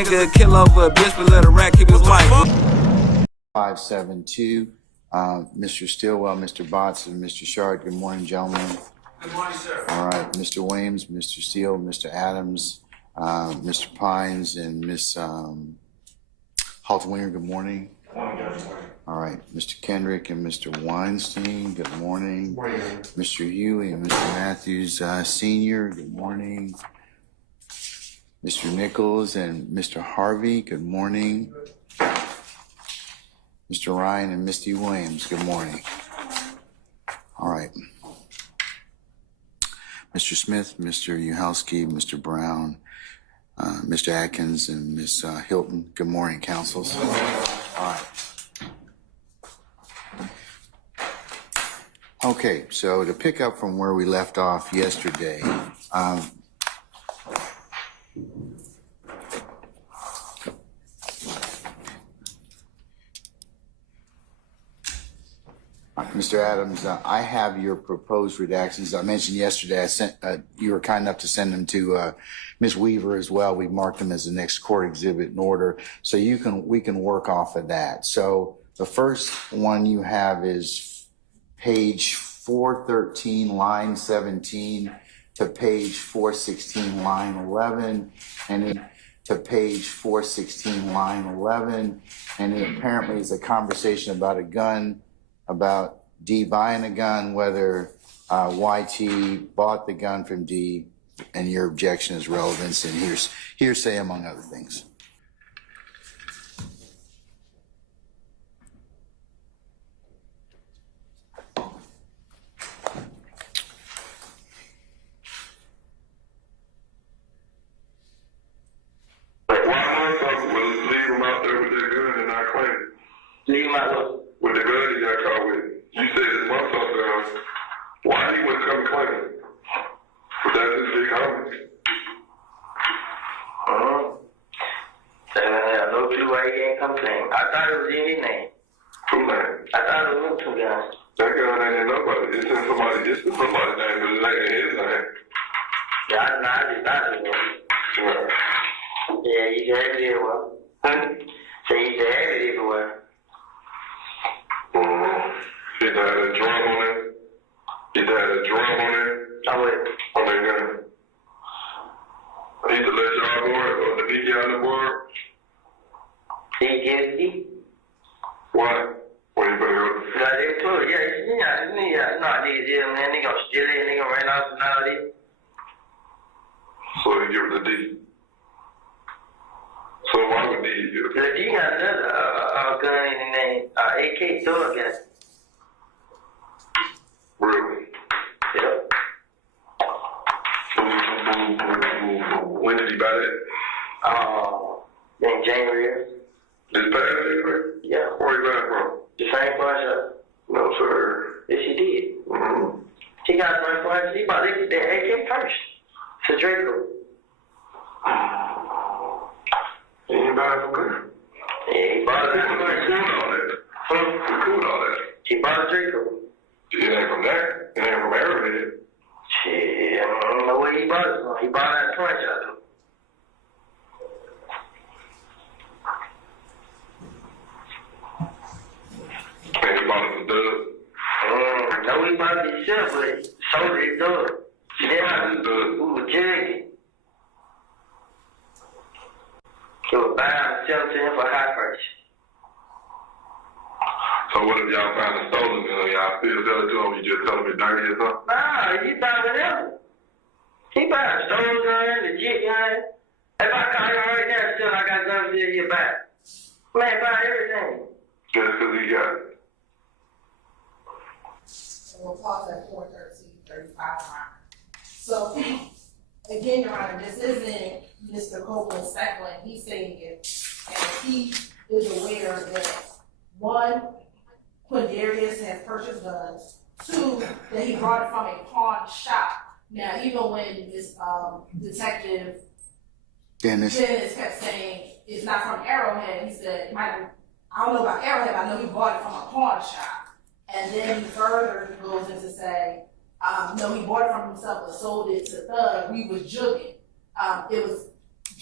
Nigga kill over a bitch, but let a rat keep his wife. 572, Mr. Stillwell, Mr. Botts, and Mr. Shard. Good morning, gentlemen. Good morning, sir. All right, Mr. Williams, Mr. Steele, Mr. Adams, Mr. Pines, and Miss Halterwinger. Good morning. Good morning. All right, Mr. Kendrick and Mr. Weinstein. Good morning. Good morning. Mr. Huey and Mr. Matthews, Senior. Good morning. Mr. Nichols and Mr. Harvey. Good morning. Mr. Ryan and Misty Williams. Good morning. All right. Mr. Smith, Mr. Uhalski, Mr. Brown, Mr. Atkins, and Ms. Hilton. Good morning, councils. All right. Okay, so to pick up from where we left off yesterday, Mr. Adams, I have your proposed redactions. I mentioned yesterday, I sent, you were kind enough to send them to Ms. Weaver as well. We marked them as the next court exhibit in order, so we can work off of that. So the first one you have is page 413, line 17 to page 416, line 11, and then to page 416, line 11, and it apparently is a conversation about a gun, about D buying a gun, whether YT bought the gun from D, and your objection is relevance and hearsay, among other things. Leave him out With the gun he got caught with. You said his motherfucker, why he wouldn't come claim it? But that's his big homie. I no clue why he didn't come clean. I thought it was in his name. Who name? I thought it was two guns. That gun ain't in nobody. It's in somebody's name, but it ain't in his name. Yeah, I just thought it was. Yeah, you can have it everywhere. So you can have it everywhere. He had a drum on it. He had a drum on it. I went. On that gun. I need to let y'all board or the BK on the board. He gets it. What? What you better go? No, they told it. Yeah, no, nigga, man, they gonna steal it, nigga ran off and all this. So you give it to D. So why would D give it? The D got another gun in the name, AK Thug gun. Really? Yep. When did he buy that? In January. This past January? Yeah. Where he buy it from? The same pawn shop. No, sir. Yes, he did. Mm-hmm. He got the pawn. He bought the AK first. To Draco. He ain't buy it from there. Yeah, he bought it Who's cool on that? Who's cool on that? He bought a Draco. It ain't from there. It ain't from Arrowhead. Shit, I don't know where he bought it from. He bought it at the pawn shop. And he bought it from Doug. No, he bought it himself, but sold it to Doug. Yeah, we were jugging. He was buying and selling to him for a high price. So what if y'all found a stolen gun? Y'all still sell it to him? You just tell him it's dirty or something? Nah, he buy whatever. He buy a stolen gun, legit gun. If I call him right now and tell him I got guns there, he'll buy it. Man, buy everything. Just because he got it. We'll pause at 4:13:35. So, again, Your Honor, this isn't Mr. Copeland speculating. He's saying it, and he is aware that one, Quindarius has purchased guns. Two, that he brought it from a pawn shop. Now, even when this detective Dennis kept saying it's not from Arrowhead, he said it might. I don't know about Arrowhead, but I know he bought it from a pawn shop. And then he further goes into say, no, he bought it from himself but sold it to Thug. We was jugging. It was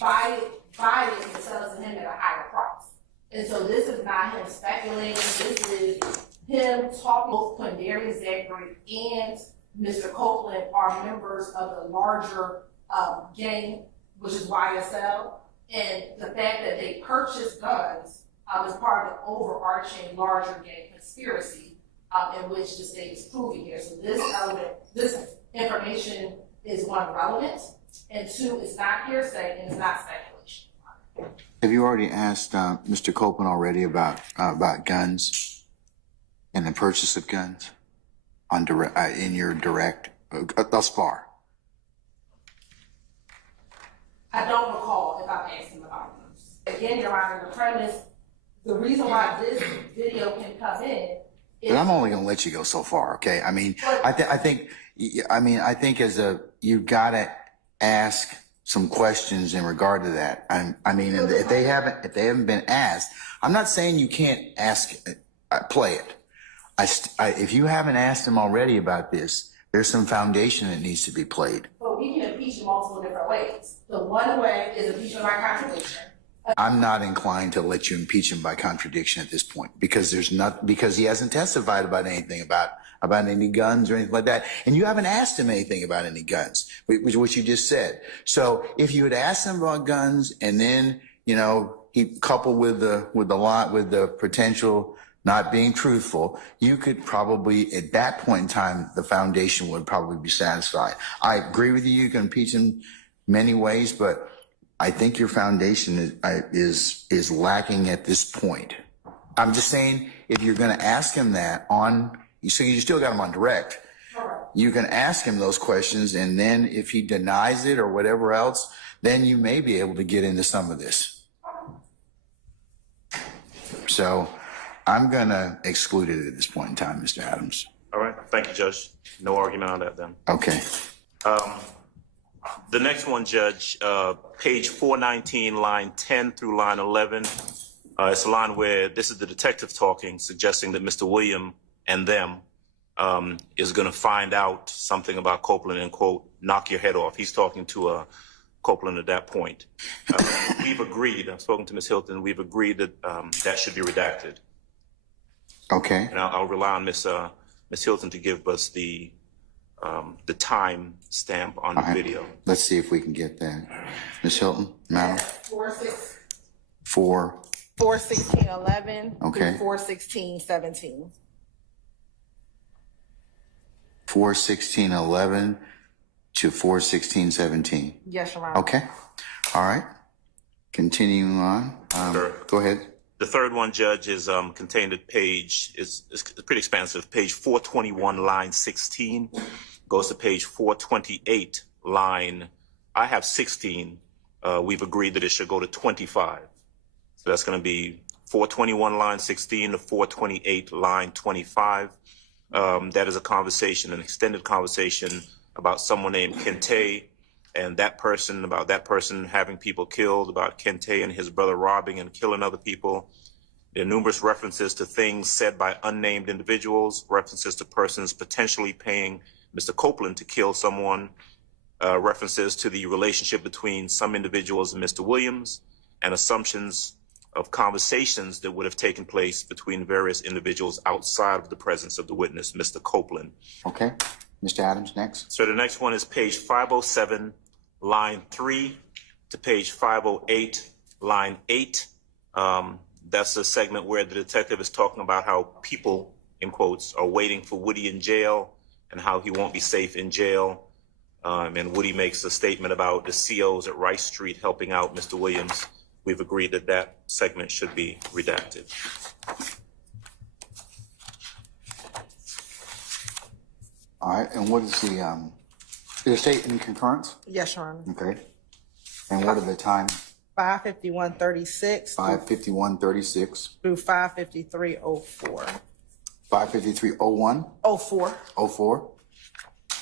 buy it buy it and sell it to him at a higher price. And so this is not him speculating, this is him talking, both Quindarius Zachary and Mr. Copeland are members of the larger gang, which is YSL. And the fact that they purchased guns is part of the overarching larger gang conspiracy in which the state is proving here. So this element, this information is one, relevant, and two, it's not hearsay and it's not speculation. Have you already asked Mr. Copeland already about guns and the purchase of guns on in your direct thus far? I don't recall if I've asked him about them. Again, Your Honor, the premise, the reason why this video can come in is— But I'm only going to let you go so far, okay? I mean, I think you gotta ask some questions in regard to that. I mean, if they haven't been asked, I'm not saying you can't ask, play it. If you haven't asked them already about this, there's some foundation that needs to be played. But we can impeach in multiple different ways. The one way is impeachment by contradiction. I'm not inclined to let you impeach him by contradiction at this point because because he hasn't testified about anything about any guns or anything like that. And you haven't asked him anything about any guns, which you just said. So if you had asked him about guns and then, he coupled with the potential not being truthful, you could probably, at that point in time, the foundation would probably be satisfied. I agree with you. You can impeach him many ways, but I think your foundation is lacking at this point. I'm just saying, if you're going to ask him that so you still got him on direct. You can ask him those questions, and then if he denies it or whatever else, then you may be able to get into some of this. So I'm going to exclude it at this point in time, Mr. Adams. All right. Thank you, Judge. No argument on that then. Okay. The next one, Judge, page 419, line 10 through line 11. It's a line where this is the detective talking, suggesting that Mr. William and them is going to find out something about Copeland and, quote, knock your head off. He's talking to Copeland at that point. We've agreed, I've spoken to Ms. Hilton, we've agreed that that should be redacted. Okay. And I'll rely on Ms. Hilton to give us the time stamp on the video. Let's see if we can get that. Ms. Hilton, madam? 4/16/11 Okay. through 4/16/17. 4/16/11 to 4/16/17. Yes, Your Honor. Okay. All right. Continuing on. Sure. Go ahead. The third one, Judge, is contained at page, it's pretty expansive, page 421, line 16, goes to page 428, line, I have 16. We've agreed that it should go to 25. So that's going to be 421, line 16 to 428, line 25. That is a conversation, an extended conversation about someone named Kente and about that person having people killed, about Kente and his brother robbing and killing other people. There are numerous references to things said by unnamed individuals, references to persons potentially paying Mr. Copeland to kill someone, references to the relationship between some individuals and Mr. Williams, and assumptions of conversations that would have taken place between various individuals outside of the presence of the witness, Mr. Copeland. Okay. Mr. Adams, next. So the next one is page 507, line 3 to page 508, line 8. That's a segment where the detective is talking about how people, in quotes, are waiting for Woody in jail and how he won't be safe in jail. And Woody makes a statement about the COs at Rice Street helping out Mr. Williams. We've agreed that that segment should be redacted. All right. And what is the state in concurrence? Yes, Your Honor. Okay. And what are the times? 5:51:36 5:51:36. through 5:53:04. 5:53:01. 04. 04.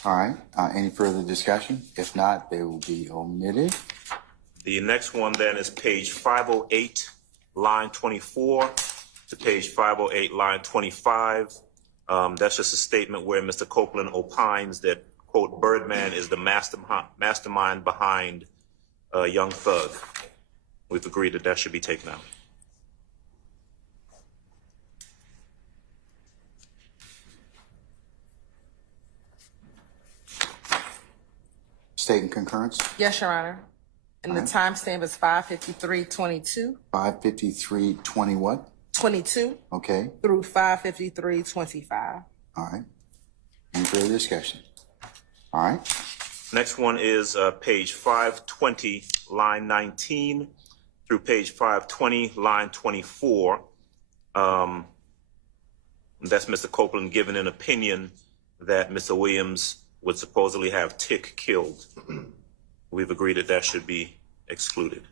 All right. Any further discussion? If not, they will be omitted. The next one then is page 508, line 24 to page 508, line 25. That's just a statement where Mr. Copeland opines that, quote, Birdman is the mastermind behind Young Thug. We've agreed that that should be taken out. State in concurrence, Yes, Your Honor. And the timestamp is 5:53:22, 5:53:20 what? 22 Okay, through 5:53:25. all right. Any further discussion? All right, Next one is page 520, line 19 through page 520, line 24. That's Mr. Copeland giving an opinion that Mr. Williams would supposedly have Tick killed. We've agreed that that should be excluded.